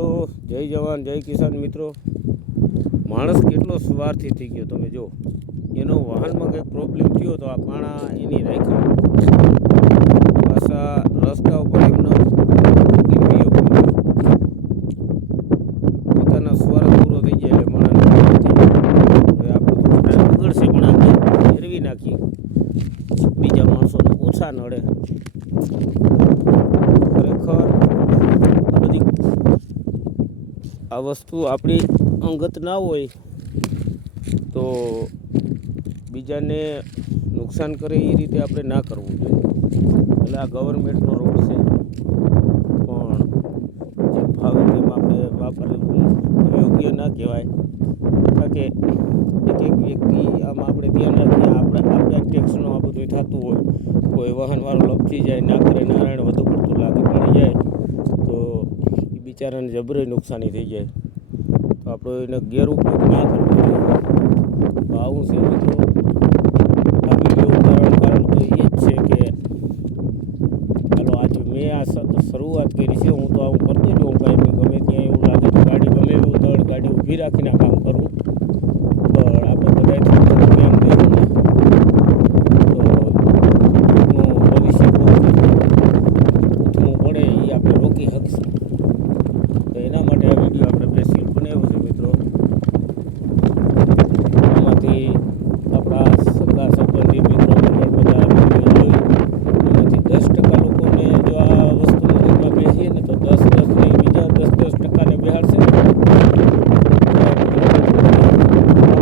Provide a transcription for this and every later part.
મિત્રો, જય જવાન, જય કિસાન મિત્રો. માણસ કેટલો સ્વાર્થી થઈ ગયો તમે જો એનો વાહનમાં કંઈક પ્રોબ્લેમ થયો તો આ પાણા એની રાખ્યા. પાછા રસ્તા ઉપર એમનો પોતાના સ્વાર્થ પૂરો થઈ જાય એટલે માણસ બગડશે પણ આપણે ફેરવી નાખીએ. બીજા માણસોને ઓછા નડે ખરેખર આ બધી આ વસ્તુ આપણી અંગત ના હોય, તો બીજાને નુકસાન કરે એ રીતે આપણે ના કરવું જોઈએ. એટલે આ ગવર્મેન્ટનો રોડ છે, પણ જેમ ફાવે તેમ આપણે વાપરવું યોગ્ય ના કહેવાય. કારણ કે એક એક વ્યક્તિ આમાં આપણે ધ્યાન રાખીએ, આપણે આપણે ટેક્સનું આ બધું થતું હોય, કોઈ વાહનવાળો લપસી જાય, ના કરે, નારાયણ વધુ પડતું લાગે પડી જાય તો એ બિચારાને જબરી નુકસાની થઈ જાય. તો આપણે એને ગેરઉપયોગ ના કરવો જોઈએ. તો આવું છે મિત્રો. કારણ તો એ જ છે કે ચાલો આજે મેં આ શરૂઆત કરી છે. હું તો આવું કરતો જ હોઉં કાંઈ ગમે ત્યાં એવું લાગે તો ગાડી ગમે એવું દળ ગાડી ઊભી રાખીને કામ કરું. પણ આપણે બધાય થોડું ધ્યાન દેવું ને તો નું ભવિષ્ય બહુ ઉથમું પડે એ આપણે રોકી શકીશું તો એના માટે આ વીડિયો આપણે સ્પેશિયલ બનાવ્યો છે મિત્રો એમાંથી આપણા સગા સંબંધી મિત્રો મંડળ બધા વીડિયો જોઈ એમાંથી દસ ટકા લોકોને જો આ વસ્તુ મગજમાં બેસીએ ને તો દસ દસ નહીં બીજા દસ દસ ટકાને બેહાડશે ને આપણા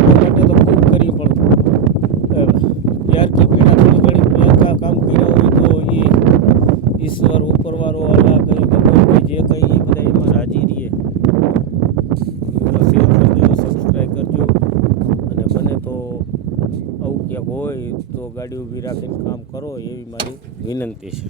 માટે તો ખૂબ કરી પણ અ, ત્યાર કી પેલા થોડી ઘણી પ્રિયંકા કામ કર્યા હોય તો એ ઈશ્વર ઉપરવાળો અલ્લાહ કઈ કે કોઈ કોઈ જે કઈ એ બધા એમાં રાજી રહીએ મિત્રો શેર કરજો સબસ્ક્રાઈબ કરજો અને બને તો આવું ક્યાંક હોય તો ગાડી ઊભી રાખીને કામ કરો એવી મારી વિનંતી છે.